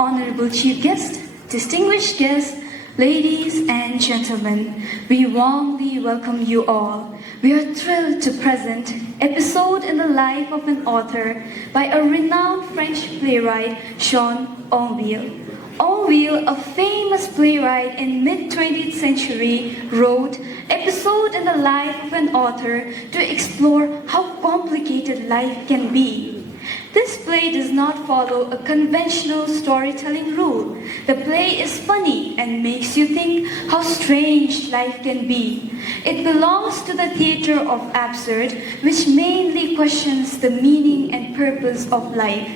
honorable chief guest, distinguished guests, ladies and gentlemen, we warmly welcome you all. We are thrilled to present Episode in the Life of an Author by a renowned French playwright, Jean Onville. Onville, a famous playwright in mid-20th century, wrote Episode in the Life of an Author to explore how complicated life can be. This play does not follow a conventional storytelling rule. The play is funny and makes you think how strange life can be. It belongs to the theatre of absurd, which mainly questions the meaning and purpose of life.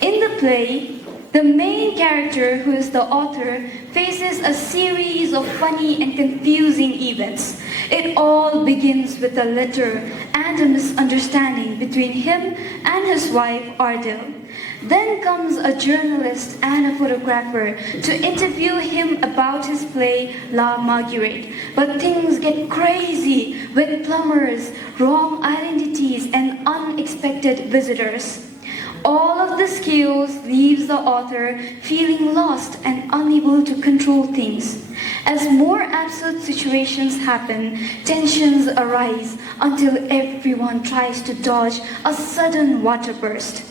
In the play, the main character, who is the author, faces a series of funny and confusing events. It all begins with a letter and a misunderstanding between him and his wife, Ardell. Then comes a journalist and a photographer to interview him about his play La Marguerite. But things get crazy with plumbers, wrong identities, and unexpected visitors. All of this chaos leaves the author feeling lost and unable to control things. As more absurd situations happen, tensions arise until everyone tries to dodge a sudden water burst.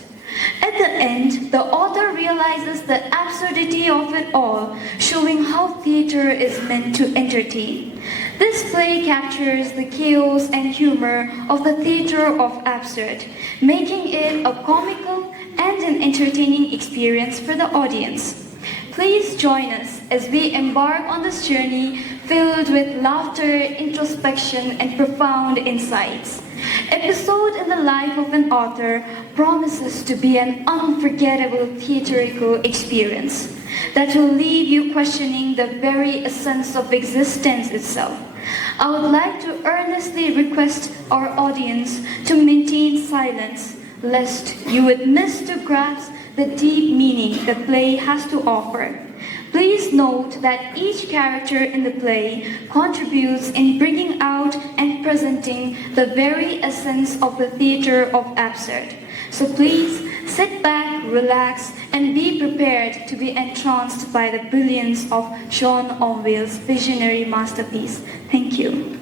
At the end, the author realizes the absurdity of it all, showing how theatre is meant to entertain. This play captures the chaos and humor of the theatre of absurd, making it a comical and an entertaining experience for the audience. Please join us as we embark on this journey filled with laughter, introspection, and profound insights. Episode in the Life of an Author promises to be an unforgettable theatrical experience that will leave you questioning the very essence of existence itself. I would like to earnestly request our audience to maintain silence, lest you would miss to grasp the deep meaning the play has to offer. Please note that each character in the play contributes in bringing out and presenting the very essence of the theatre of absurd. So please sit back, relax, and be prepared to be entranced by the brilliance of Jean Onville's visionary masterpiece. Thank you.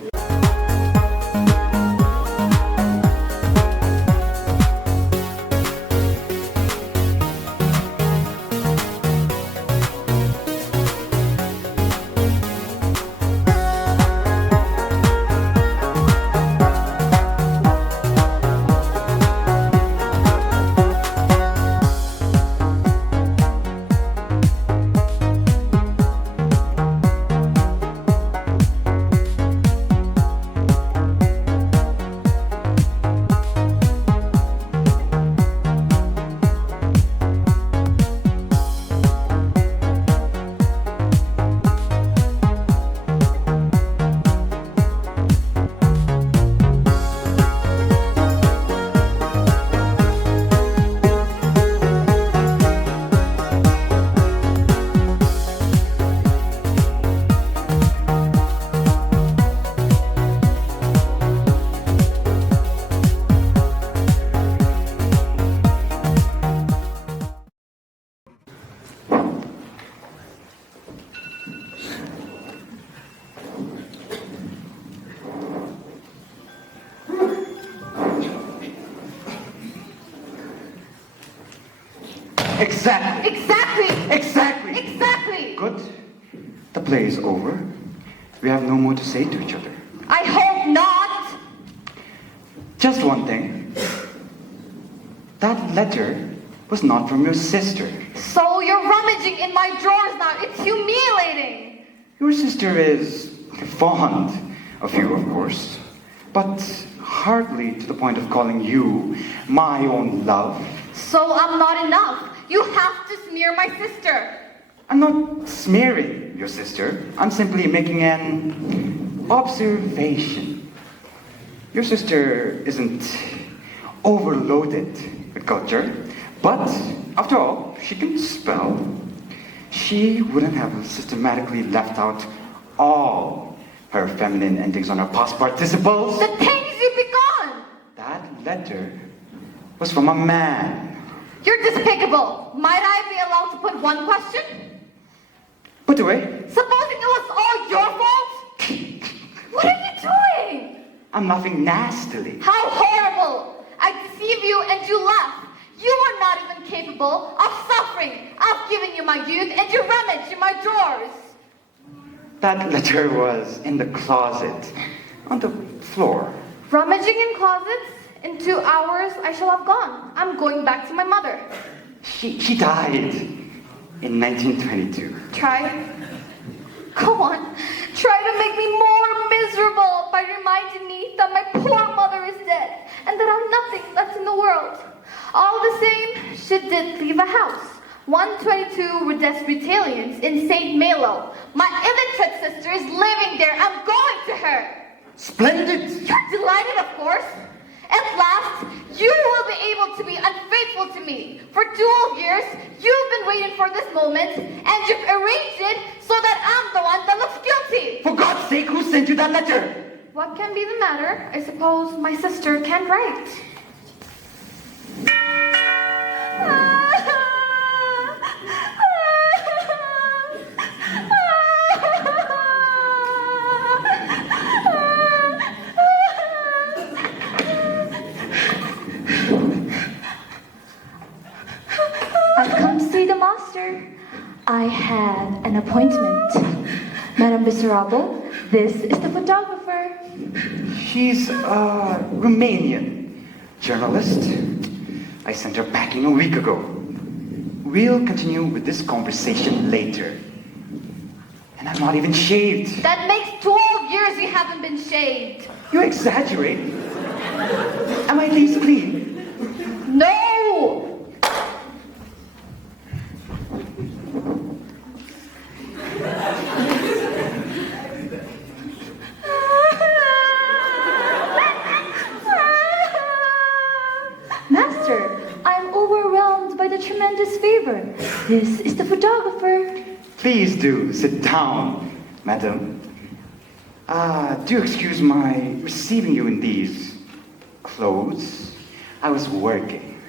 Exactly! Good. The play is over. We have no more to say to each other. I hope not! Just one thing. That letter was not from your sister. So you're rummaging in my drawers now. It's humiliating! Your sister is fond of you, of course, but hardly to the point of calling you my own love. So I'm not enough. You have to smear my sister. I'm not smearing your sister. I'm simply making an observation. Your sister isn't overloaded with culture, but after all, she can spell. She wouldn't have systematically left out all her feminine endings on her past participles. The things you pick on! That letter was from a man. You're despicable. Might I be allowed to put one question? Put away. Supposing it was all your fault? What are you doing? I'm laughing nastily. How horrible! I deceive you and you laugh. You are not even capable of suffering. I've given you my youth and you rummage in my drawers. That letter was in the closet, on the floor. Rummaging in closets? In 2 hours I shall have gone. I'm going back to my mother. She died in 1922. Try. Go on. Try to make me more miserable by reminding me that my poor mother is dead and that I'm nothing left in the world. All the same, she did leave a house. 122 Rudesbritalians in St. Malo. My illiterate sister is living there. I'm going to her. Splendid! You're delighted, of course. At last, you will be able to be unfaithful to me. For 12 years, you've been waiting for this moment, and you've arranged it so that I'm the one that looks guilty. For God's sake, who sent you that letter? What can be the matter? I suppose my sister can't write. I've come to see the master. I had an appointment. Madame Miserable, this is the photographer. She's a Romanian journalist. I sent her packing a week ago. We'll continue with this conversation later. And I'm not even shaved. That makes 12 years you haven't been shaved. You exaggerate. Am I at least clean? No! Master, I'm overwhelmed by the tremendous favor. This is the photographer. Please do sit down, madam. Do excuse my receiving you in these clothes. I was working.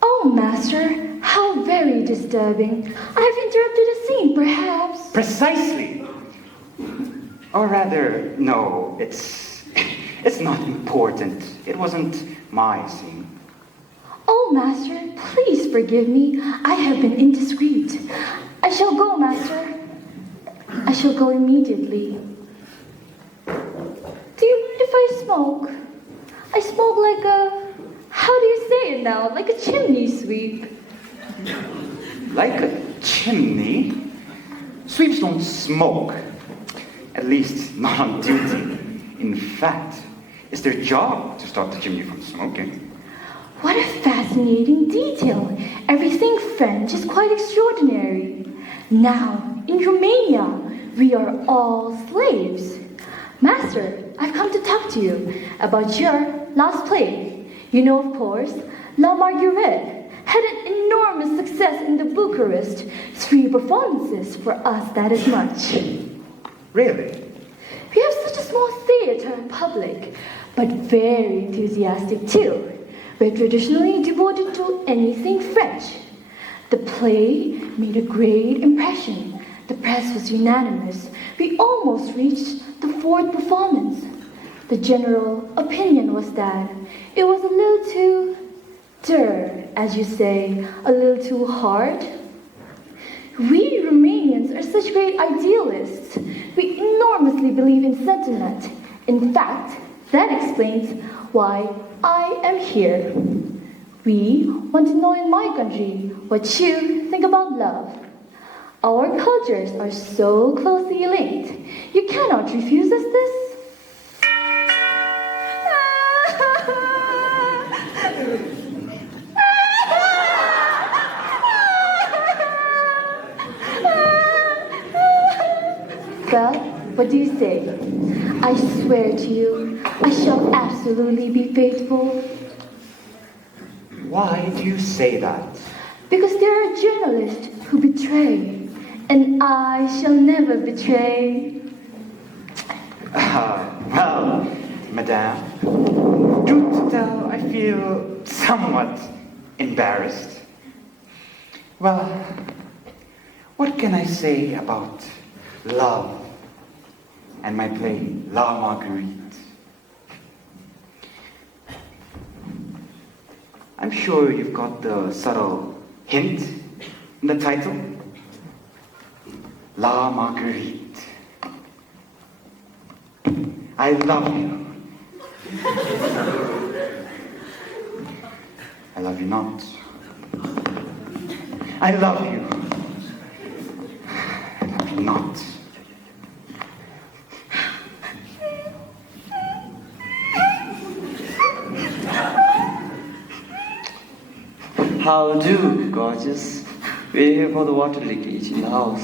Oh, master, how very disturbing. I've interrupted a scene, perhaps. Precisely. Or rather, no, it's not important. It wasn't my scene. Oh, master, please forgive me. I have been indiscreet. I shall go, master. I shall go immediately. Do you mind if I smoke? I smoke like a... How do you say it now? Like a chimney sweep. Like a chimney? Sweeps don't smoke. At least not on duty. In fact, it's their job to stop the chimney from smoking. What a fascinating detail. Everything French is quite extraordinary. Now, in Romania, we are all slaves. Master, I've come to talk to you about your last play. You know, of course, La Marguerite had an enormous success in the Bucharest. 3 performances for us, that is much. Really? We have such a small theater in public, but very enthusiastic too. We're traditionally devoted to anything French. The play made a great impression. The press was unanimous. We almost reached the 4th performance. The general opinion was that it was a little too as you say, a little too hard. We Romanians are such great idealists. We enormously believe in sentiment. In fact, that explains why I am here. We want to know in my country what you think about love. Our cultures are so closely linked. You cannot refuse us this. Well, what do you say? I swear to you, I shall absolutely be faithful. Why do you say that? Because there are journalists who betray, and I shall never betray. Well, madame, truth to tell, I feel somewhat embarrassed. Well, What can I say about love and my play, La Marguerite? I'm sure you've got the subtle hint in the title. La Marguerite. I love you. I love you not. I love you. I love you not. How do, gorgeous? We're here for the water leakage in the house.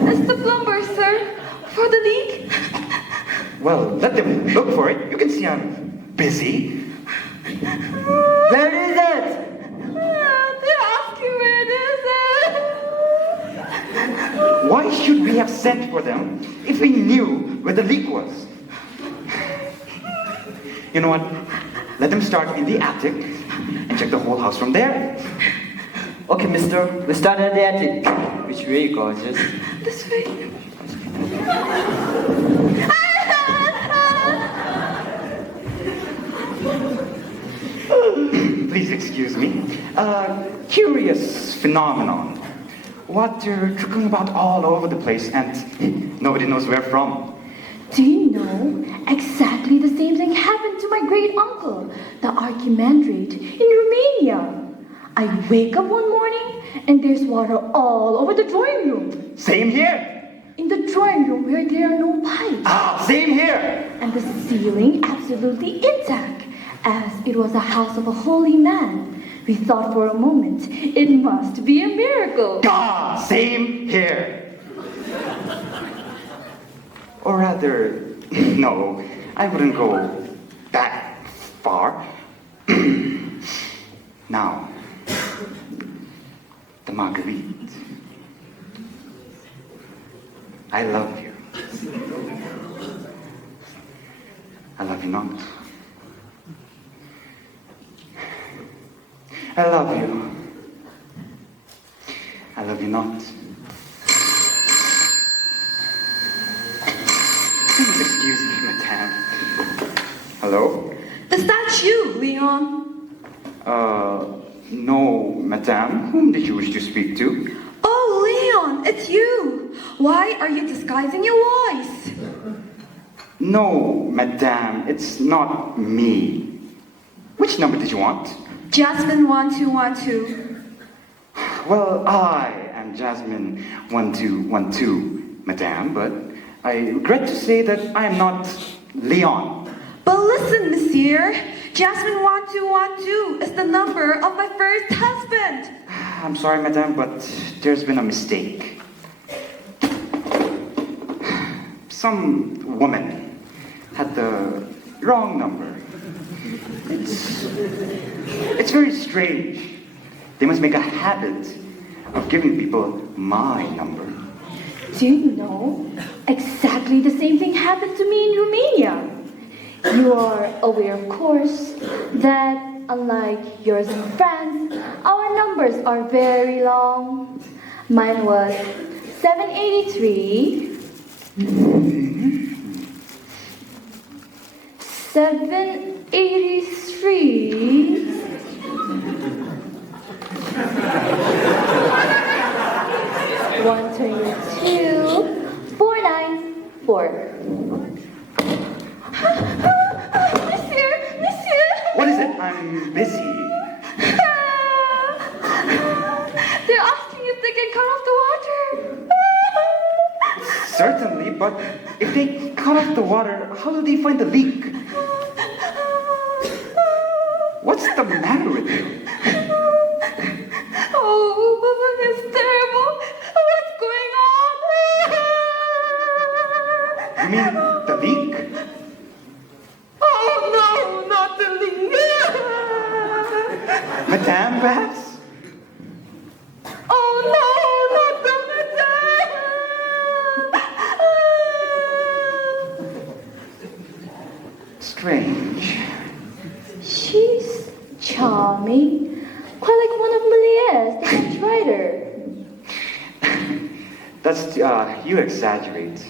It's the plumber, sir. For the leak. Well, let them look for it. You can see I'm busy. Where is it? They're asking where it is. Why should we have sent for them if we knew where the leak was? You know what? Let them start in the attic and check the whole house from there. Okay, mister. We start at the attic. Which way, gorgeous? This way. Please excuse me. Curious phenomenon. Water trickling about all over the place and nobody knows where from. Do you know, exactly the same thing happened to my great uncle, the Archimandrite, in Romania. I wake up one morning and there's water all over the drawing room. Same here. In the drawing room where there are no pipes. Ah, same here. And the ceiling absolutely intact, as it was a house of a holy man. We thought for a moment, it must be a miracle. Ah, same here. Or rather, no, I wouldn't go that far. Now, the Marguerite. I love you. I love you not. I love you. I love you not. Please excuse me, madame. Hello? Is that you, Leon? No, madame. Whom did you wish to speak to? Oh, Leon, it's you. Why are you disguising your voice? No, madame, it's not me. Which number did you want? Jasmine 1212. Well, I am Jasmine 1212, madame, but I regret to say that I am not Leon. But listen, monsieur, Jasmine 1212 is the number of my first husband. I'm sorry, madame, but there's been a mistake. Some woman had the wrong number. It's very strange. They must make a habit of giving people my number. Do you know, exactly the same thing happened to me in Romania. You are aware, of course, that unlike yours in France, our numbers are very long. Mine was 783, 783, 122, 494. Monsieur! What is it? I'm busy. They're asking if they can cut off the water. Certainly, but if they cut off the water, how do they find the leak? What's the matter with you? Oh, it's terrible. What's going on? You mean the leak? Oh, no, not the leak. Madame, perhaps? Oh, no, not the madame. Strange. She's charming. You exaggerate.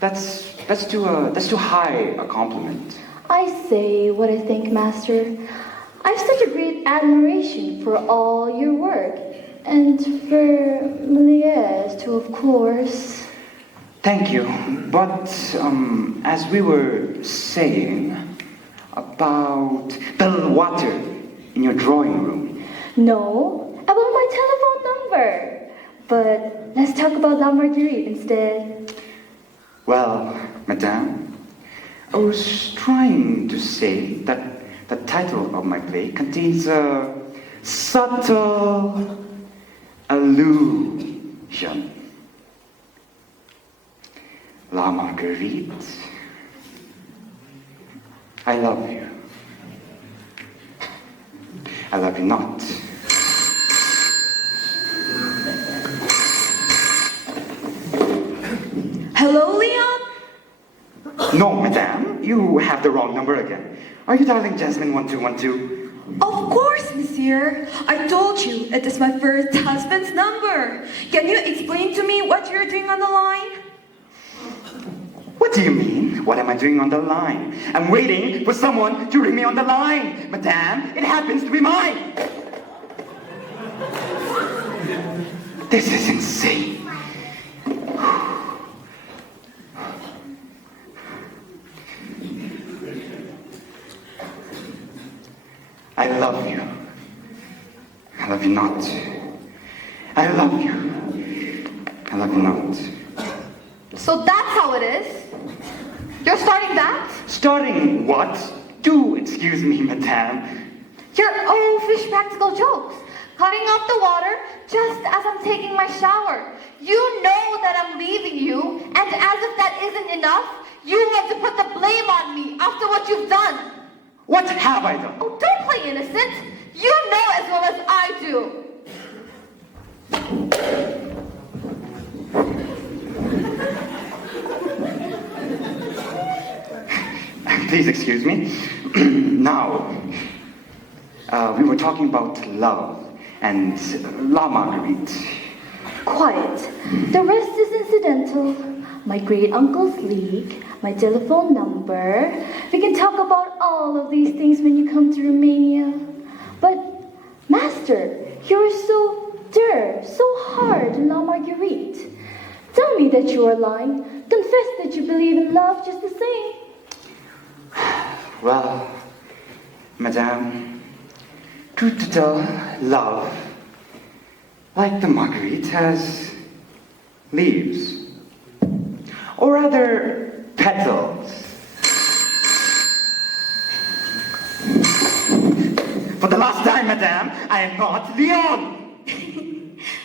That's too high a compliment. I say what I think, Master. I've such a great admiration for all your work, and for Méliès too, of course. Thank you. But as we were saying about the water in your drawing room. No, about my telephone number. But let's talk about La Marguerite instead. Well, Madame, I was trying to say that the title of my play contains a subtle allusion. La Marguerite, I love you. I love you not. Hello, Leon? No, Madame, you have the wrong number again. Are you dialing Jasmine 1212? Of course, monsieur. I told you it is my first husband's number. Can you explain to me what you're doing on the line? What do you mean? What am I doing on the line? I'm waiting for someone to ring me on the line. Madame, it happens to be mine. This is insane. I love you. I love you not. I love you. I love you not. So that's how it is? You're starting that? Starting what? Do excuse me, Madame. Your own fish practical jokes. Cutting off the water just as I'm taking my shower. You know that I'm leaving you, and as if that isn't enough, you want to put the blame on me after what you've done. What have I done? Oh, don't play innocent. You know as well as I do. Please excuse me. Now, we were talking about love and La Marguerite. Quiet. The rest is incidental. My great uncle's league, my telephone number. We can talk about all of these things when you come to Romania. But, Master, you're so so hard on La Marguerite. Tell me that you are lying. Confess that you believe in love just the same. Well, Madame, truth to tell, love, like the Marguerite, has leaves. Or rather, petals. For the last time, Madame, I am not Leon!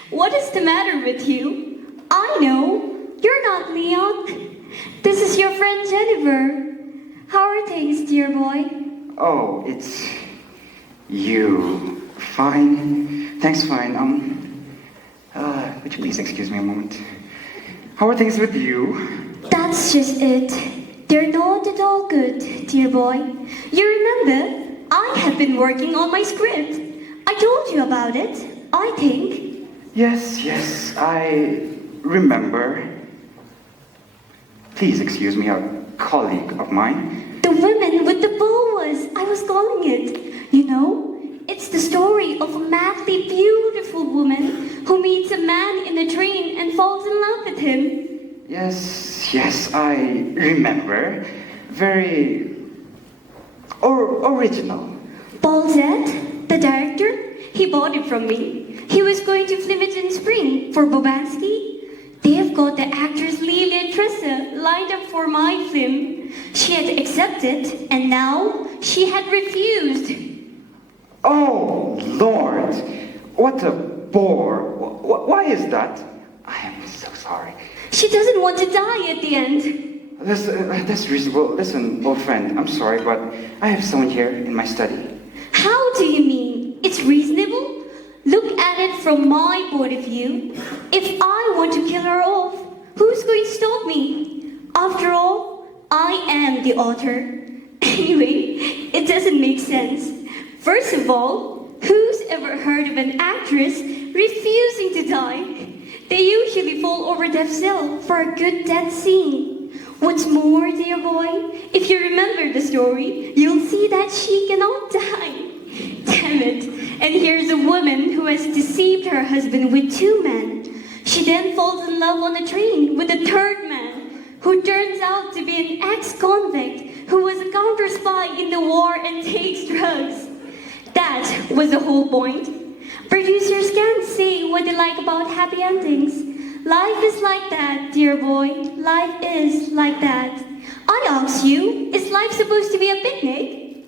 What is the matter with you? I know. You're not Leon. This is your friend Jennifer. How are things, dear boy? Oh, it's you. Fine. Thanks, fine. Would you please excuse me a moment? How are things with you? That's just it. They're not at all good, dear boy. You remember, I have been working on my script. I told you about it, I think. Yes, I remember. Please excuse me, a colleague of mine. The women with the boas, I was calling it. You know, it's the story of a madly beautiful woman who meets a man in a train and falls in love with him. Yes, I remember. Very original. Paul Zed, the director, he bought it from me. He was going to film it in spring for Bobansky. They have got the actress Lilia Tressa lined up for my film. She had accepted, and now she had refused. Oh, Lord. What a bore. Why is that? I am so sorry. She doesn't want to die at the end. That's reasonable. Listen, old friend, I'm sorry, but I have someone here in my study. How do you mean? It's reasonable? Look at it from my point of view. If I want to kill her off, who's going to stop me? After all, I am the author. Anyway, it doesn't make sense. First of all, who's ever heard of an actress refusing to die? They usually fall over themselves for a good death scene. What's more, dear boy, if you remember the story, you'll see that she cannot die. Damn it. And here's a woman who has deceived her husband with 2 men. She then falls in love on a train with a 3rd man, who turns out to be an ex-convict who was a counter-spy in the war and takes drugs. That was the whole point. Producers can't say what they like about happy endings. Life is like that, dear boy. Life is like that. I ask you, is life supposed to be a picnic?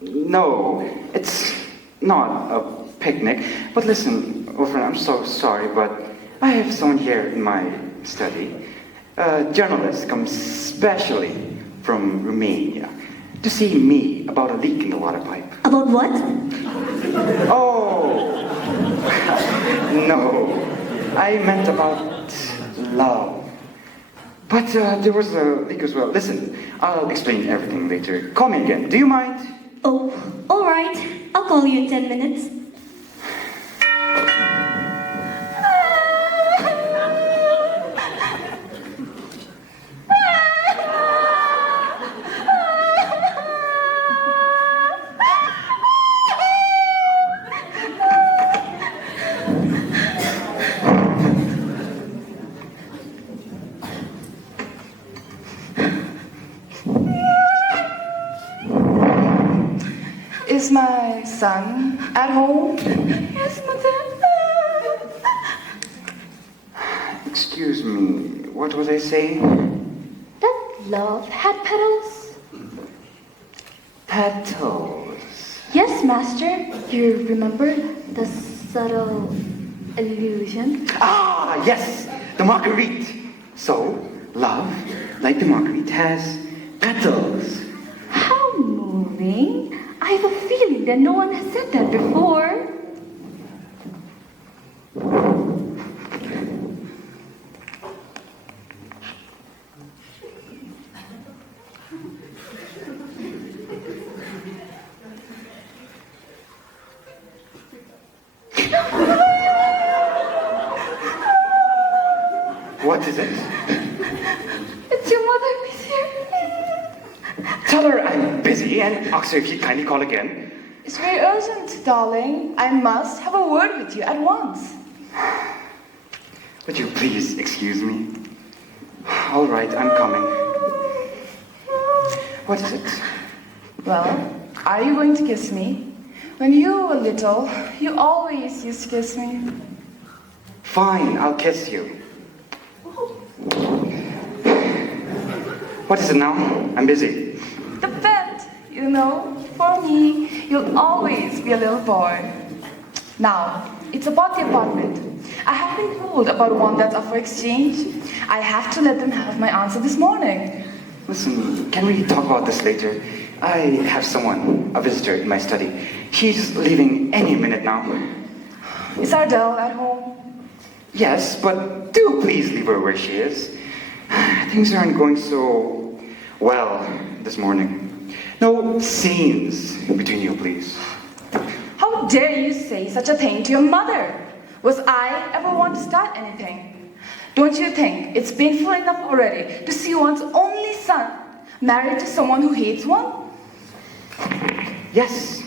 No, it's not a picnic. But listen, old friend, I'm so sorry, but I have someone here in my study. A journalist comes specially from Romania to see me about a leak in the water pipe. About what? Oh, no, I meant about love. But there was a leak as well. Listen, I'll explain everything later. Call me again. Do you mind? Oh, all right. I'll call you in 10 minutes. Is my son at home? Yes, Mother. Excuse me, what was I saying? That love had petals? Petals. Yes, Master. You remember the subtle illusion? Ah, yes, the marguerite. So, love, like the marguerite, has petals. How moving. I have a feeling that no one has said that before. What is it? It's your mother, monsieur. Tell her I'm busy and ask her if she'd kindly call again. It's very urgent, darling. I must have a word with you at once. Would you please excuse me? All right, I'm coming. What is it? Well, are you going to kiss me? When you were little, you always used to kiss me. Fine, I'll kiss you. What is it now? I'm busy. The bed, you know, for me, you'll always be a little boy. Now, it's about the apartment. I have been told about one that's up for exchange. I have to let them have my answer this morning. Listen, can we talk about this later? I have someone, a visitor in my study. She's leaving any minute now. Is Ardell at home? Yes, but do please leave her where she is. Things aren't going so well this morning. No scenes between you, please. How dare you say such a thing to your mother? Was I ever one to start anything? Don't you think it's painful enough already to see one's only son married to someone who hates one? Yes,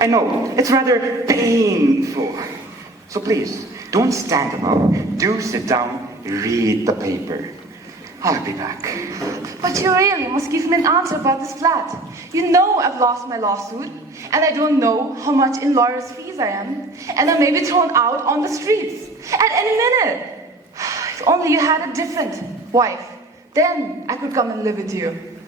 I know. It's rather painful. So please, don't stand about. Do sit down, read the paper. I'll be back. But you really must give me an answer about this flat. You know I've lost my lawsuit, and I don't know how much in lawyer's fees I am, and I may be thrown out on the streets at any minute. If only you had a different wife, then I could come and live with you.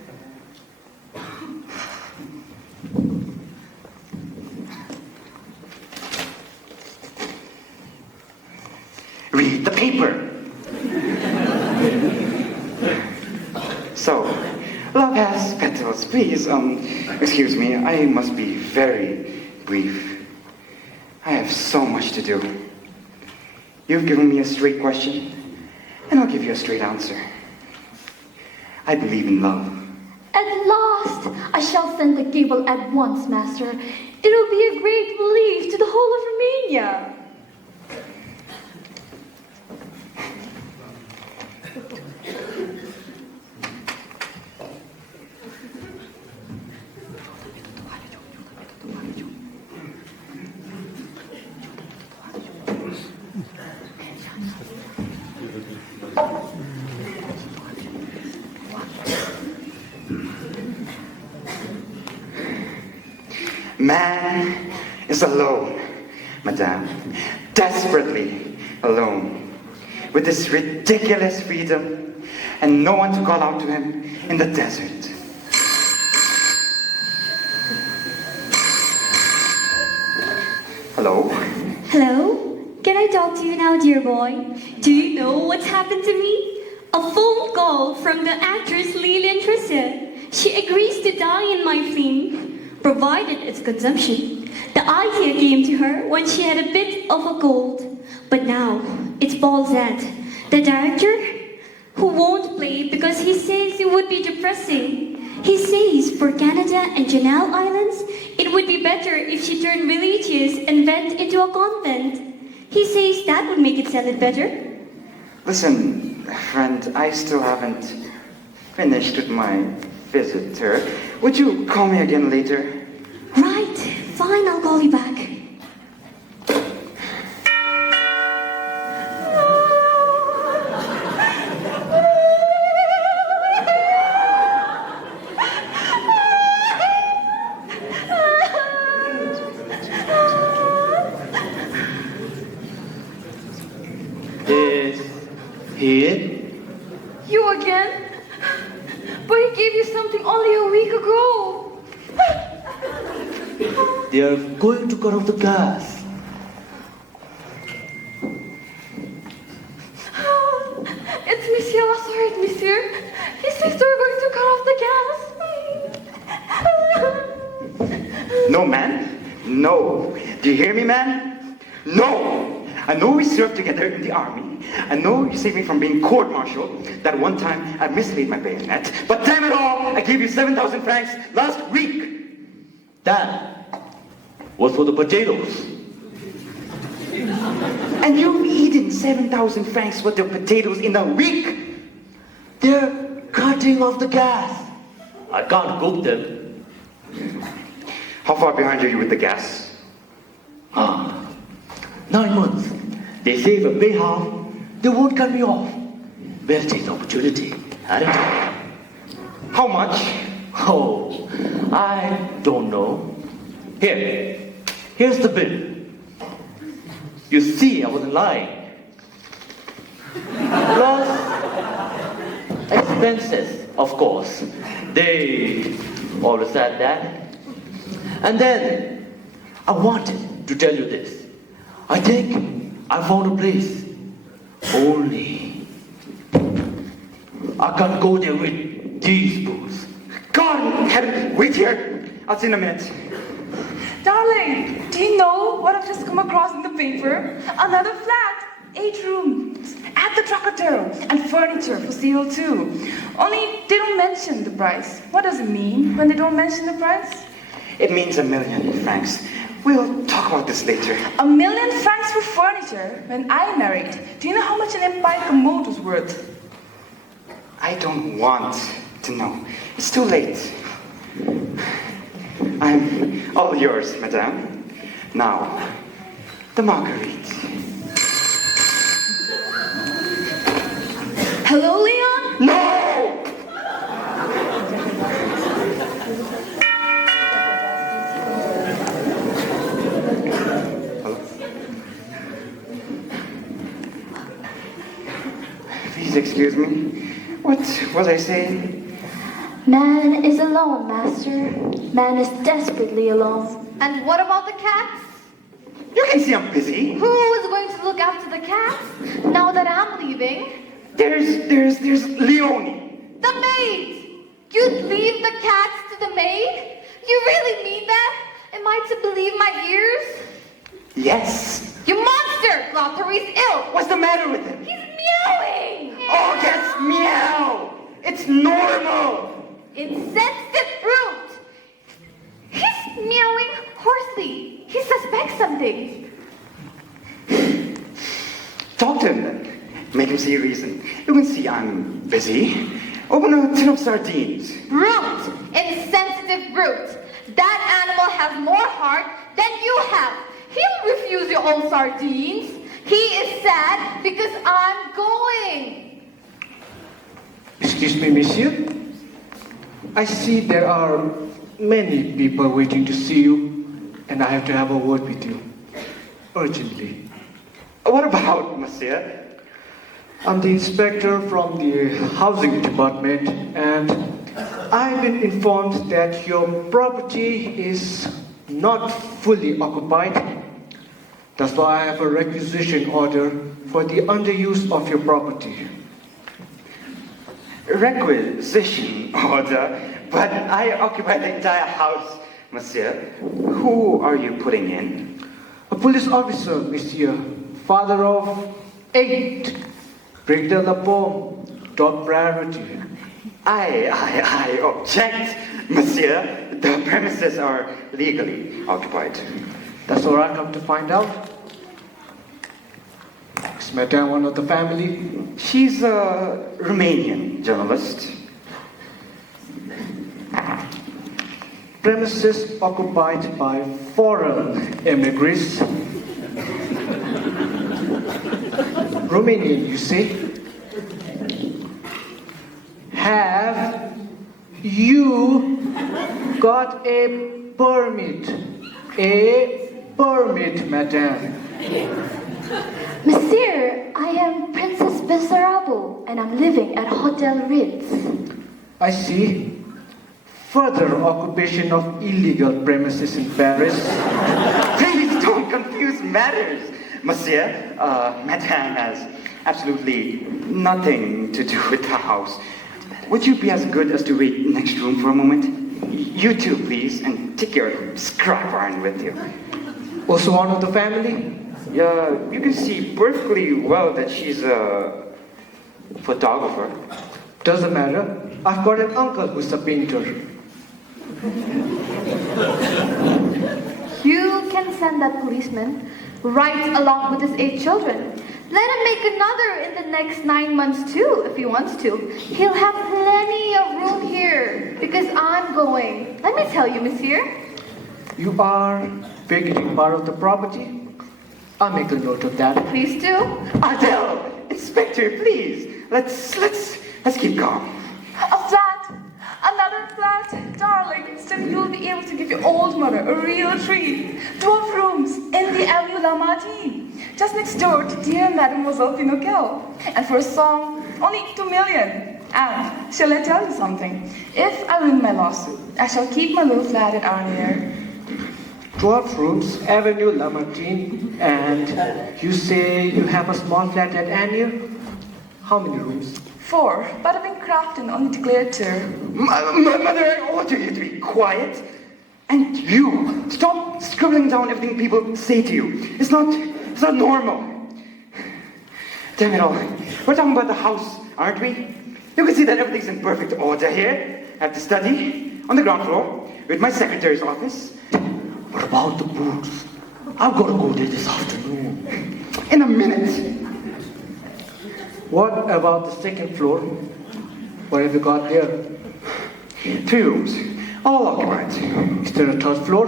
Read the paper. So, love has petals. Please, excuse me, I must be very brief. I have so much to do. You've given me a straight question, and I'll give you a straight answer. I believe in love. At last, I shall send the cable at once, Master. It will be a great relief to the whole of Romania. Man is alone, Madame, desperately alone, with this ridiculous freedom and no one to call out to him in the desert. Hello? Hello? Can I talk to you now, dear boy? Do you know what's happened to me? A phone call from the actress Lilian Trissa. She agrees to die in my film, provided it's consumption. The idea came to her when she had a bit of a cold. But now, it's Paul Zant, the director, who won't play because he says it would be depressing. He says for Canada and Janelle Islands, it would be better if she turned religious and went into a convent. He says that would make it sell it better. Listen, friend, I still haven't finished with my visitor. Would you call me again later? Right, fine, I'll call you back. Is he it? You again? But he gave you something only a week ago. They are going to cut off the gas. It's Monsieur Lassard, Monsieur. He says they're going to cut off the gas. No, man. No. Do you hear me, man? No. I know we served together in the army. I know you saved me from being court-martialed. That one time I mislaid my bayonet. But damn it all, I gave you 7,000 francs last week. That was for the potatoes. And you've eaten 7,000 francs worth of potatoes in a week. They're cutting off the gas. I can't cook them. How far behind are you with the gas? 9 months. They say if I pay half, they won't cut me off. Better take the opportunity, hadn't I? How much? Oh, I don't know. Here's the bill. You see, I wasn't lying. Plus, expenses, of course. They always said that. And then, I wanted to tell you this. I think I found a place. Only, I can't go there with these boots. God in heaven, wait here. I'll see you in a minute. Darling, do you know what I've just come across in the paper? Another flat, 8 rooms, at the Trocadero, and furniture for sale too. Only they don't mention the price. What does it mean when they don't mention the price? It means 1 million francs. We'll talk about this later. 1 million francs for furniture? When I married, do you know how much an Empire commode was worth? I don't want to know. It's too late. I'm all yours, madame. Now, the Marguerite. Hello, Leon? No! Please excuse me. What was I saying? Man is alone, Master. Man is desperately alone. And what about the cats? You can see I'm busy. Who is going to look after the cats now that I'm leaving? There's Leonie. The maid! You'd leave the cats to the maid? You really mean that? Am I to believe my ears? Yes. You monster! Glottery's ill! What's the matter with him? He's meowing! Oh, that's meow. It's normal. Insensitive brute! He's meowing hoarsely. He suspects something. Talk to him then. Make him see reason. You can see I'm busy. Open a tin of sardines. Brute! Insensitive brute! That animal has more heart than you have. He'll refuse your old sardines. He is sad because I'm going. Excuse me, monsieur. I see there are many people waiting to see you, and I have to have a word with you. Urgently. What about, monsieur? I'm the inspector from the housing department, and I've been informed that your property is not fully occupied. That's why I have a requisition order for the underuse of your property. Requisition order? But I occupy the entire house, monsieur. Who are you putting in? A police officer, monsieur, father of 8. Break de la pomme, top priority. I object, monsieur. The premises are legally occupied. That's what I come to find out. Is Madame one of the family? She's a Romanian journalist. Premises occupied by foreign immigrants. Romanian, you say? Have you got a permit? A permit, madame. Monsieur, I am Princess Miserable, and I'm living at Hotel Ritz. I see. Further occupation of illegal premises in Paris. Please don't confuse matters, monsieur. Madame has absolutely nothing to do with the house. Would you be as good as to wait next room for a moment? You too, please, and take your scrap iron with you. Also one of the family? Yeah, you can see perfectly well that she's a photographer. Doesn't matter. I've got an uncle who's a painter. You can send that policeman right along with his 8 children. Let him make another in the next 9 months too, if he wants to. He'll have plenty of room here, because I'm going. Let me tell you, monsieur. You are vacating part of the property? I'll make a note of that. Please do. Adele, Inspector, please. Let's keep calm. A flat! Another flat! Darling, soon you'll be able to give your old mother a real treat. 12 rooms in the Avenue La Martine, just next door to dear Mademoiselle Pinocchio. And for a song, only 2 million. And shall I tell you something? If I win my lawsuit, I shall keep my little flat at Arnier. 12 rooms, Avenue Lamartine, and you say you have a small flat at Annier? How many rooms? 4, but I've been crafting on the declared term. Mother, I order you to be quiet. And you, stop scribbling down everything people say to you. It's not normal. Damn it all. We're talking about the house, aren't we? You can see that everything's in perfect order here. I have the study on the ground floor with my secretary's office. What about the boots? I've got to go there this afternoon. In a minute. What about the second floor? What have you got there? 3 rooms, all occupied. Is there a third floor?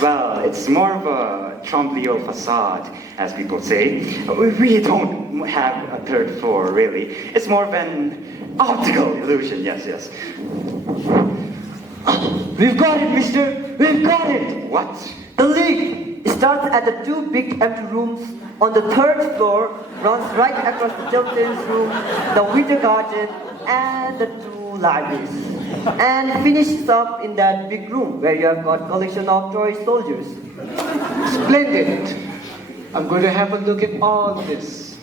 Well, it's more of a Tromblio facade, as people say. We really don't have a 3rd floor, really. It's more of an optical illusion, yes. We've got it, mister! We've got it! What? The leak starts at the 2 big empty rooms on the 3rd floor, runs right across the Gyaltsuen's room, the winter garden, and the 2 libraries. And finishes up in that big room where you have got collection of toy soldiers. Splendid! I'm going to have a look at all this.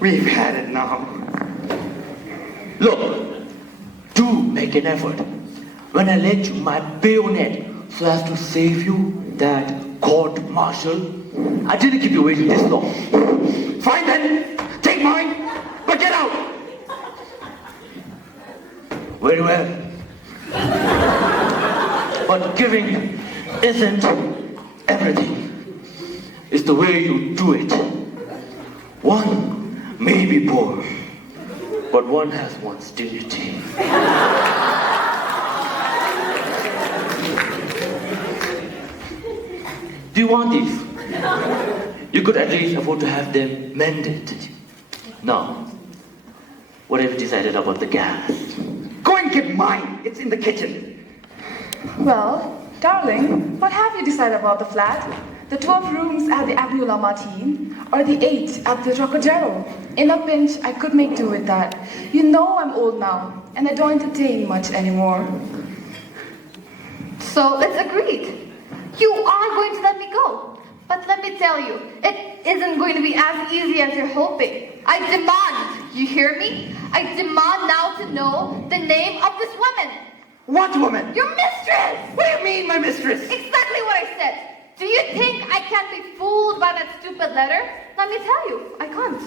We've had it now. Look, do make an effort. When I lent you my bayonet so as to save you that court-martial, I didn't keep you waiting this long. Fine then, take mine, but get out! Very well. But giving isn't everything. is the way you do it. One may be poor, but one has one's dignity. Do you want these? You could at least afford to have them mended. Now, what have you decided about the gas? Go and get mine. It's in the kitchen. Well, darling, what have you decided about the flat? The 12 rooms at the Avenue Lamartine, or the 8 at the Trocadero? In a pinch, I could make do with that. You know I'm old now, and I don't entertain much anymore. So it's agreed. You are going to let me go. But let me tell you, it isn't going to be as easy as you're hoping. I demand, you hear me? I demand now to know the name of this woman. What woman? Your mistress! What do you mean, my mistress? Exactly what I said. Do you think I can't be fooled by that stupid letter? Let me tell you, I can't.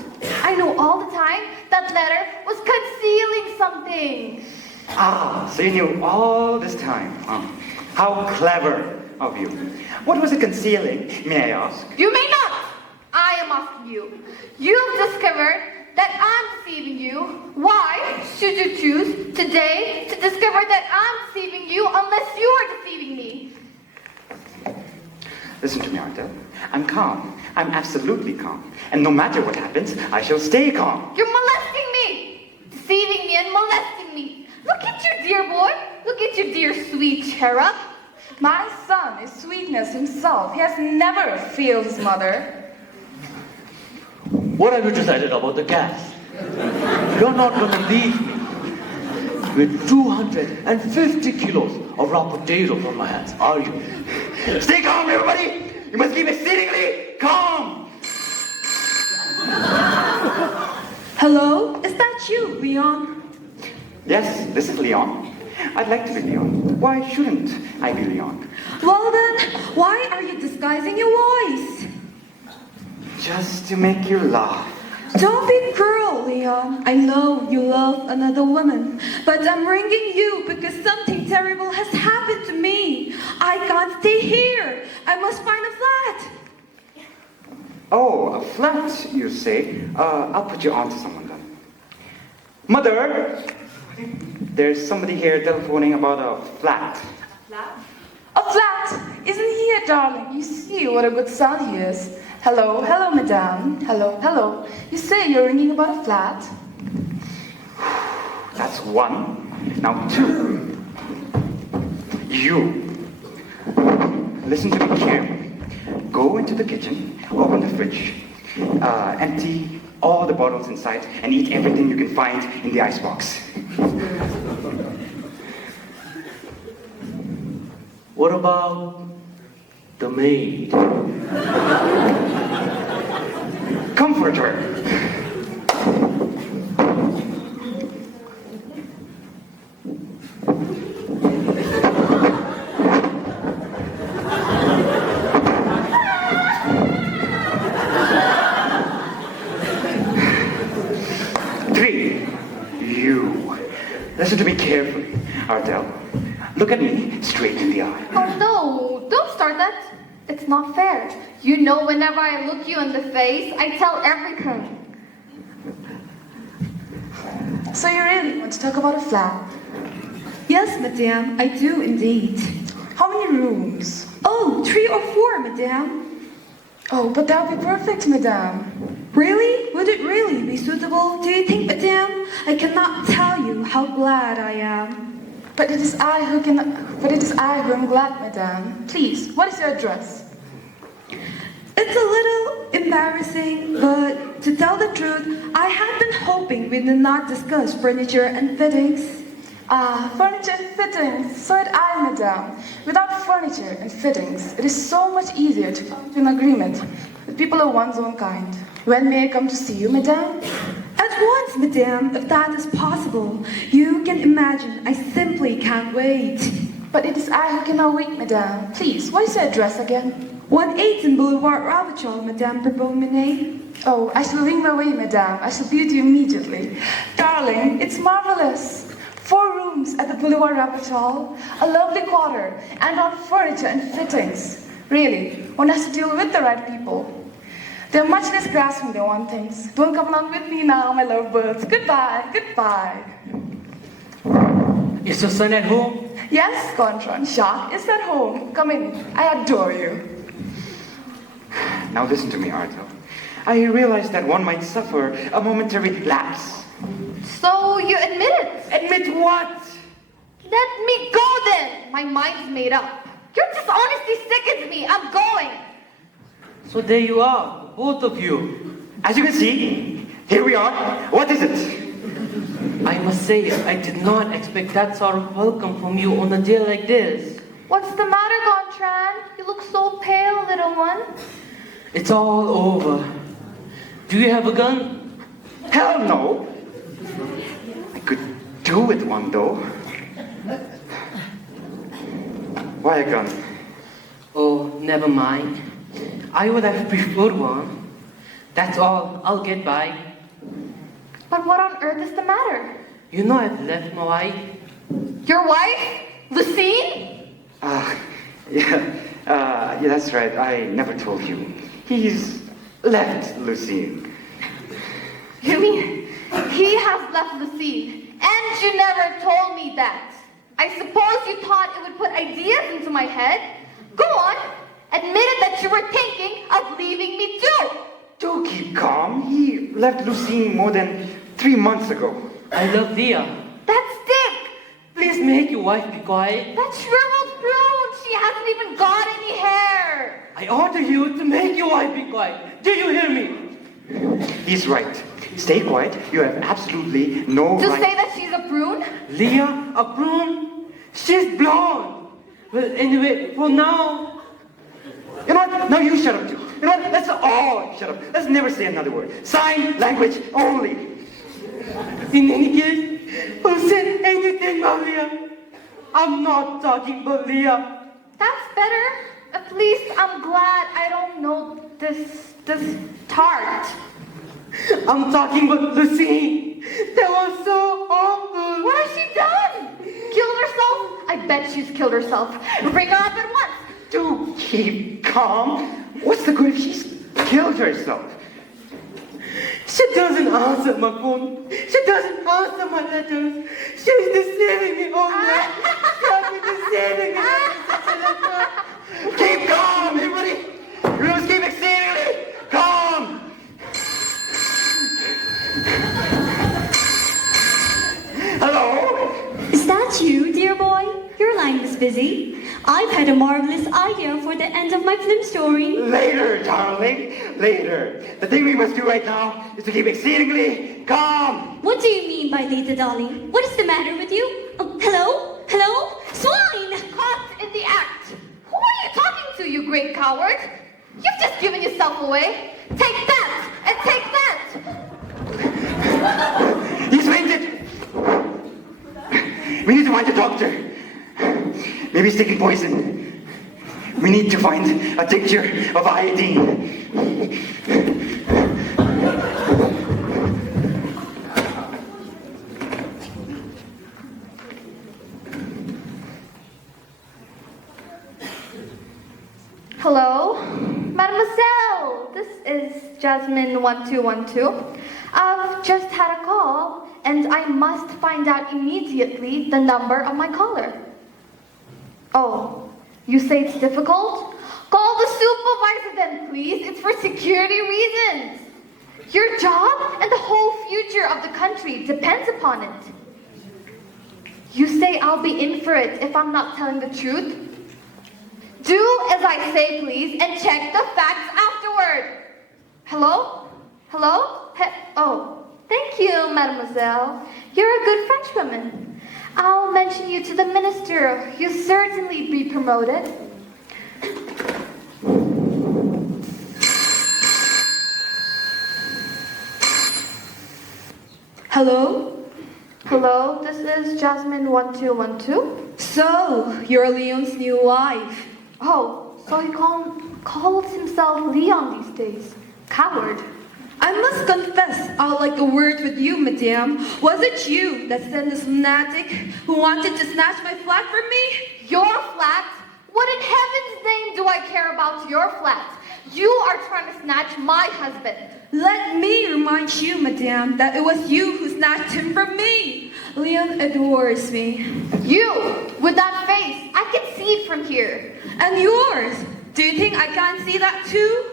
I know all the time that letter was concealing something. Ah, so you knew all this time. How clever of you. What was it concealing, may I ask? You may not. I am asking you. You've discovered that I'm deceiving you. Why should you choose today to discover that I'm deceiving you unless you are deceiving me? Listen to me, Ardell. I'm calm. I'm absolutely calm. And no matter what happens, I shall stay calm. You're molesting me. Deceiving me and molesting me. Look at you, dear boy. Look at you, dear sweet cherub. My son is sweetness himself. He has never failed his mother. What have you decided about the gas? You're not going to leave me with 250 kilos of raw potatoes on my hands, are you? Stay calm, everybody! You must keep exceedingly calm! Hello? Is that you, Leon? Yes, this is Leon. I'd like to be Leon. Why shouldn't I be Leon? Well then, why are you disguising your voice? Just to make you laugh. Don't be cruel, Leon. I know you love another woman, but I'm ringing you because something terrible has happened to me. I can't stay here. I must find a flat. Oh, a flat, you say? I'll put you on to someone then. Mother! There's somebody here telephoning about a flat. A flat? Isn't he here, darling? You see what a good son he is. Hello, hello, madame. Hello, hello. You say you're ringing about a flat? That's one. Now two. You. Listen to me carefully. Go into the kitchen, open the fridge, empty all the bottles inside, and eat everything you can find in the icebox. What about the maid? Comfort her. Three. You. Listen to me carefully, Ardell. Look at me straight in the eye. Oh no, don't start that. It's not fair. You know whenever I look you in the face, I tell everything. So you really want to talk about a flat? Yes, madame, I do indeed. How many rooms? Oh, 3 or 4, madame. Oh, but that would be perfect, madame. Really? Would it really be suitable, do you think, madame? I cannot tell you how glad I am. But it is I who am glad, madame. Please, what is your address? It's a little embarrassing, but to tell the truth, I had been hoping we did not discuss furniture and fittings. Ah, furniture and fittings. So had I, madame. Without furniture and fittings, it is so much easier to come to an agreement with people of one's own kind. When may I come to see you, madame? At once, madame, if that is possible. You can imagine, I simply can't wait. But it is I who cannot wait, madame. Please, what is your address again? 118 Boulevard Ravachol, Madame Perbominet. Oh, I shall ring my way, madame. I shall be with you immediately. Darling, it's marvelous. 4 rooms at the Boulevard Ravachol, a lovely quarter, and on furniture and fittings. Really, one has to deal with the right people. They're much less grasping than one thinks. Don't come along with me now, my lovebirds. Goodbye, goodbye. Is your son at home? Yes, Gontran, Shark is at home. Come in, I adore you. Now listen to me, Arto. I realize that one might suffer a momentary lapse. So you admit it? Admit what? Let me go then. My mind's made up. Your dishonesty sickens me. I'm going. So there you are, both of you. As you can see, here we are. What is it? I must say, I did not expect that sort of welcome from you on a day like this. What's the matter, Gontran? You look so pale, little one. It's all over. Do you have a gun? Hell no. I could do with one though. Why a gun? Oh, never mind. I would have preferred one. That's all. I'll get by. But what on earth is the matter? You know I've left my wife. Your wife? Lucine? Yeah, that's right. I never told you. He's left Lucine. You mean he has left Lucine? And you never told me that. I suppose you thought it would put ideas into my head. Go on. Admit it that you were thinking of leaving me too. Do keep calm. He left Lucine more than 3 months ago. I love Leah. That's Dick. Please make your wife be quiet. That shriveled prune. She hasn't even got any hair. I order you to make your wife be quiet. Do you hear me? He's right. Stay quiet. You have absolutely no To right. say that she's a prune? Leah, a prune? She's blonde. Well, anyway, for now, You know what? Now you shut up too. You know what? Let's all shut up. Let's never say another word. Sign language only. in any case, who said anything about Leah? I'm not talking about Leah. That's better. At least I'm glad I don't know this tart. I'm talking about Lucine. That was so awful. What has she done? Killed herself? I bet she's killed herself. Bring her up at once. Do keep calm. What's the good if she's killed herself? She doesn't answer my phone. She doesn't answer my letters. She's deceiving me all night. She's deceiving me. Keep calm, everybody. You must keep exceedingly calm. Hello? Is that you, dear boy? Your line was busy. I've had a marvelous idea for the end of my film story. Later, darling. Later. The thing we must do right now is to keep exceedingly calm. What do you mean by later, darling? What is the matter with you? Oh, hello? Hello? Swine! Caught in the act. Who are you talking to, you great coward? You've just given yourself away. Take that and take that. He's fainted. We need to find a doctor. Maybe he's taking poison. We need to find a tincture of iodine. Hello? Mademoiselle, this is Jasmine 1212. I've just had a call, and I must find out immediately the number of my caller. Oh, you say it's difficult? Call the supervisor then, please. It's for security reasons. Your job and the whole future of the country depends upon it. You say I'll be in for it if I'm not telling the truth? Do as I say, please, and check the facts afterward. Hello? Hello? Oh, thank you, mademoiselle. You're a good Frenchwoman. I'll mention you to the minister. You'll certainly be promoted. Hello? Hello, this is Jasmine 1212. So, you're Leon's new wife. Oh, so he calls himself Leon these days. Coward. I must confess, I'd like a word with you, madame. Was it you that sent this lunatic who wanted to snatch my flat from me? Your flat? What in heaven's name do I care about your flat? You are trying to snatch my husband. Let me remind you, madame, that it was you who snatched him from me. Leon adores me. You, with that face, I can see it from here. And yours? Do you think I can't see that too?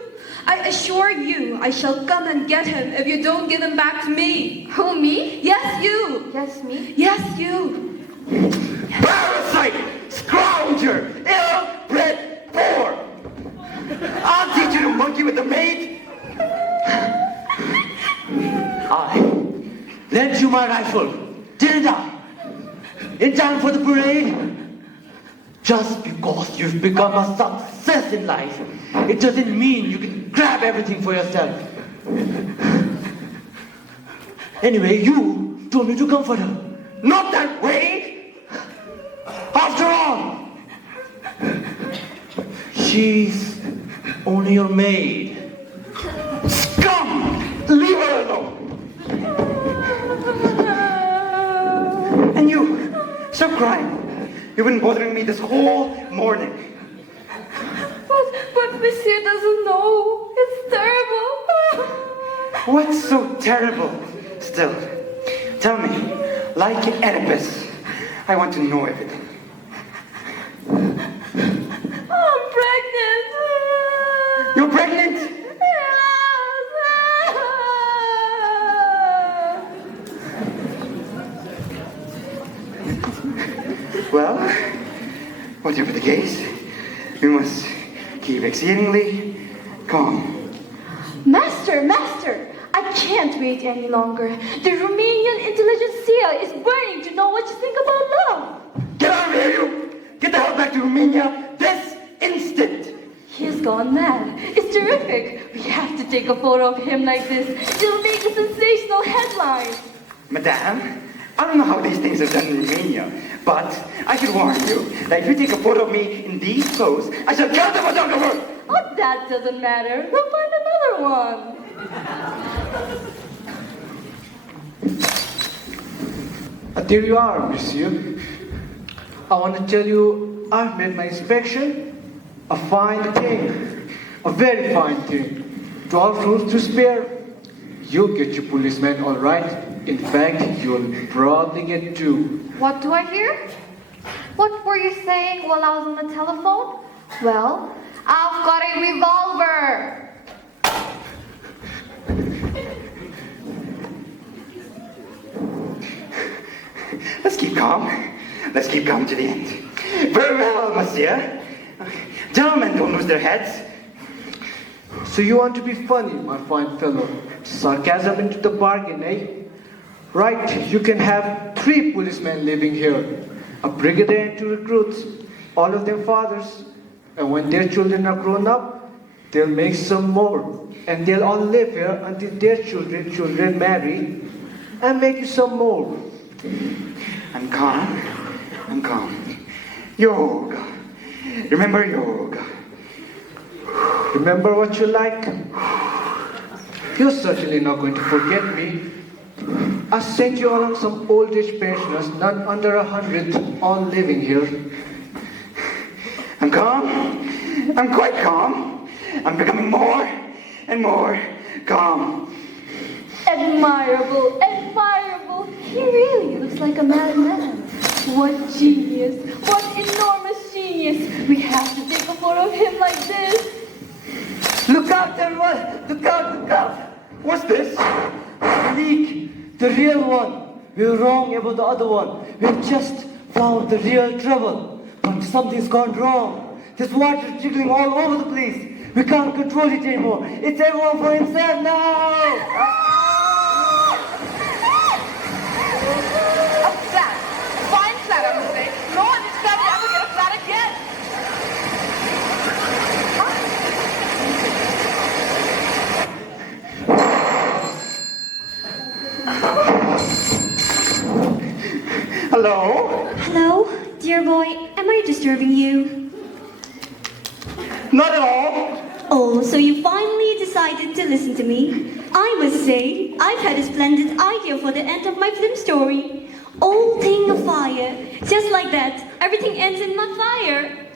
I assure you, I shall come and get him if you don't give him back to me. Who, me? Yes, you. Yes, me? Yes, you. Parasite! Scrounger! Ill-bred boar! I'll teach you to monkey with the maid! I lent you my rifle, didn't I? In time for the parade? Just because you've become a success in life, it doesn't mean you can grab everything for yourself. Anyway, you told me to comfort her. Not that way! After all, she's only your maid. Scum! Leave her alone! And you, stop crying. You've been bothering me this whole morning. But Monsieur doesn't know. It's terrible. What's so terrible? Still, tell me, like Oedipus, I want to know everything. I'm pregnant. You're pregnant? Well, whatever the case, we must keep exceedingly calm. Master, I can't wait any longer. The Romanian intelligentsia is burning to know what you think about love. Get out of here, you! Get the hell back to Romania this instant! He's gone mad. It's terrific. We have to take a photo of him like this. It'll make a sensational headline. Madame, I don't know how these things are done in Romania, but I should warn you that if you take a photo of me in these clothes, I shall kill the photographer! Oh, that doesn't matter. We'll find another one. There you are, monsieur. I want to tell you, I've made my inspection. A fine thing. A very fine thing. 12 rooms to spare. You'll get your policeman all right. In fact, you'll probably get 2. What do I hear? What were you saying while I was on the telephone? Well, I've got a revolver. Let's keep calm. Let's keep calm to the end. Very well, monsieur. Gentlemen don't lose their heads. So you want to be funny, my fine fellow. Sarcasm into the bargain, eh? Right, you can have 3 policemen living here. A brigadier and 2 recruits. All of them fathers. And when their children are grown up, they'll make some more. And they'll all live here until their children marry and make you some more. I'm calm. I'm calm. Yoga. Remember yoga. Remember what you like? You're certainly not going to forget me. I sent you along some old age pensioners, none under 100, all living here. I'm calm. I'm quite calm. I'm becoming more and more calm. Admirable, admirable. He really looks like a madman. What genius, what enormous genius. We have to take a photo of him like this. Look out, everyone! Look out, look out! What's this? Leak, the real one. We were wrong about the other one. We've just found the real trouble. But something's gone wrong. There's water jiggling all over the place. We can't control it anymore. It's everyone for himself now! A flat. Fine flat, I must say. No one is going to ever get a flat again. Hello? Hello, dear boy, am I disturbing you? Not at all. Oh, so you finally decided to listen to me. I must say, I've had a splendid idea for the end of my film story. All thing of fire. Just like that, everything ends in mud fire.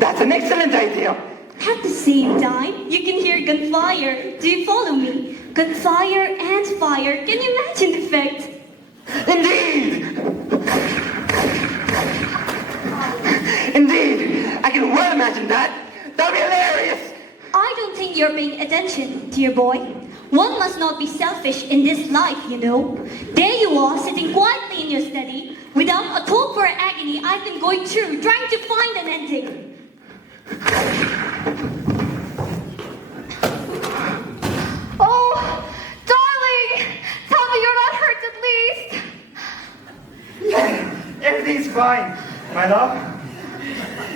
That's an excellent idea. At the same time, you can hear gunfire. Do you follow me? Gunfire and fire. Can you imagine the effect? Indeed! Indeed! I can well imagine that. That'll be hilarious! I don't think you're paying attention, dear boy. One must not be selfish in this life, you know. There you are, sitting quietly in your study, without a thought for agony I've been going through, trying to find an ending. Oh, darling! Tell me you're not hurt at least! Everything's fine, my love.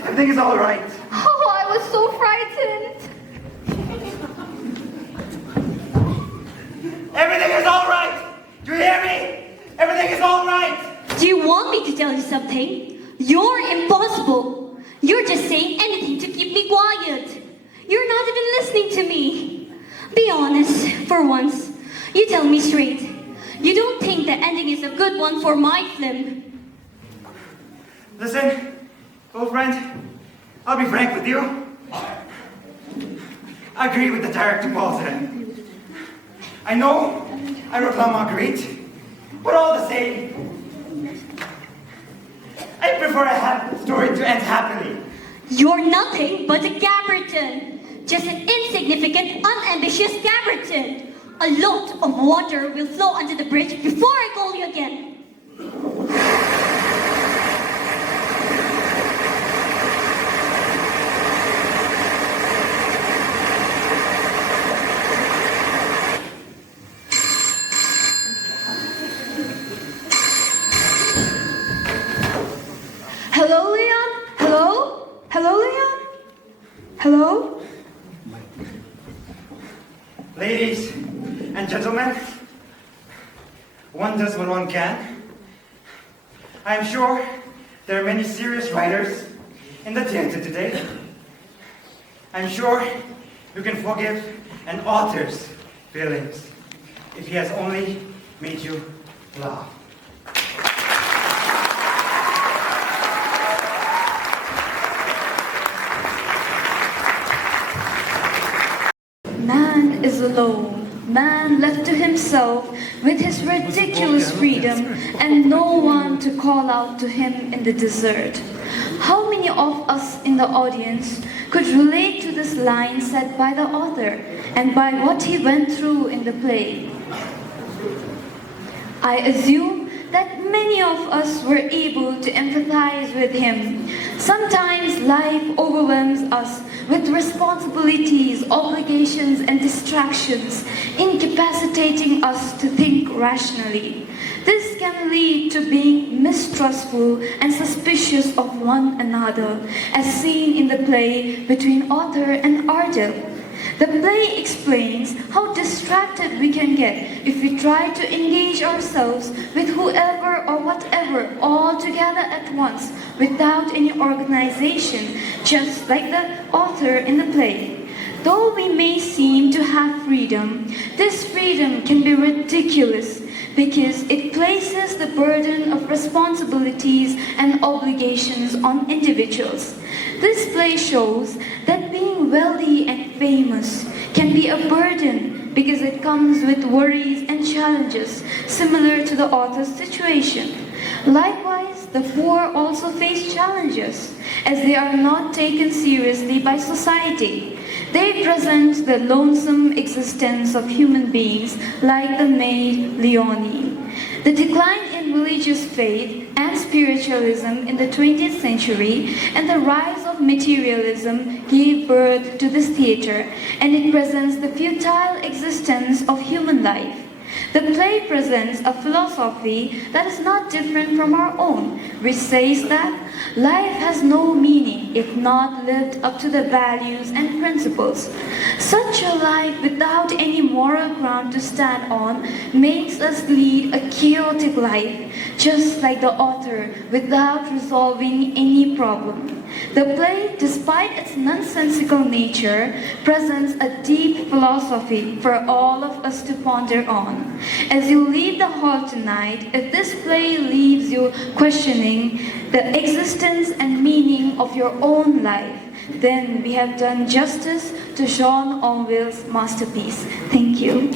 Everything is all right. Oh, I was so frightened! Everything is all right. Do you hear me? Everything is all right. Do you want me to tell you something? You're impossible. You're just saying anything to keep me quiet. You're not even listening to me. Be honest, for once. You tell me straight. You don't think the ending is a good one for my film. Listen, old friend, I'll be frank with you. I agree with the director Paul said. I know I wrote La Marguerite, but all the same, I prefer a happy story to end happily. You're nothing but a Caberton. Just an insignificant, unambitious Caberton. A lot of water will flow under the bridge before I call you again. Hello, Leon? Hello? Hello, Leon? Hello? Ladies and gentlemen, one does what one can. I am sure there are many serious writers in the theater today. I'm sure you can forgive an author's feelings if he has only made you laugh. Man is alone, man left to himself with his ridiculous freedom and no one to call out to him in the desert. How many of us in the audience could relate to this line said by the author and by what he went through in the play? I assume that many of us were able to empathize with him. Sometimes life overwhelms us with responsibilities, obligations, and distractions, incapacitating us to think rationally. This can lead to being mistrustful and suspicious of one another, as seen in the play between Arthur and Ardell. The play explains how distracted we can get if we try to engage ourselves with whoever or whatever all together at once without any organization, just like the author in the play. Though we may seem to have freedom, this freedom can be ridiculous because it places the burden of responsibilities and obligations on individuals. This play shows that being wealthy and famous can be a burden because it comes with worries and challenges similar to the author's situation. Likewise, the poor also face challenges as they are not taken seriously by society. They present the lonesome existence of human beings like the maid Leonie. The decline in religious faith and spiritualism in the 20th century and the rise of materialism gave birth to this theater, and it presents the futile existence of human life. The play presents a philosophy that is not different from our own, which says that life has no meaning if not lived up to the values and principles. Such a life without any moral ground to stand on makes us lead a chaotic life, just like the author, without resolving any problem. The play, despite its nonsensical nature, presents a deep philosophy for all of us to ponder on. As you leave the hall tonight, if this play leaves you questioning the existence and meaning of your own life, then we have done justice to Jean Onville's masterpiece. Thank you.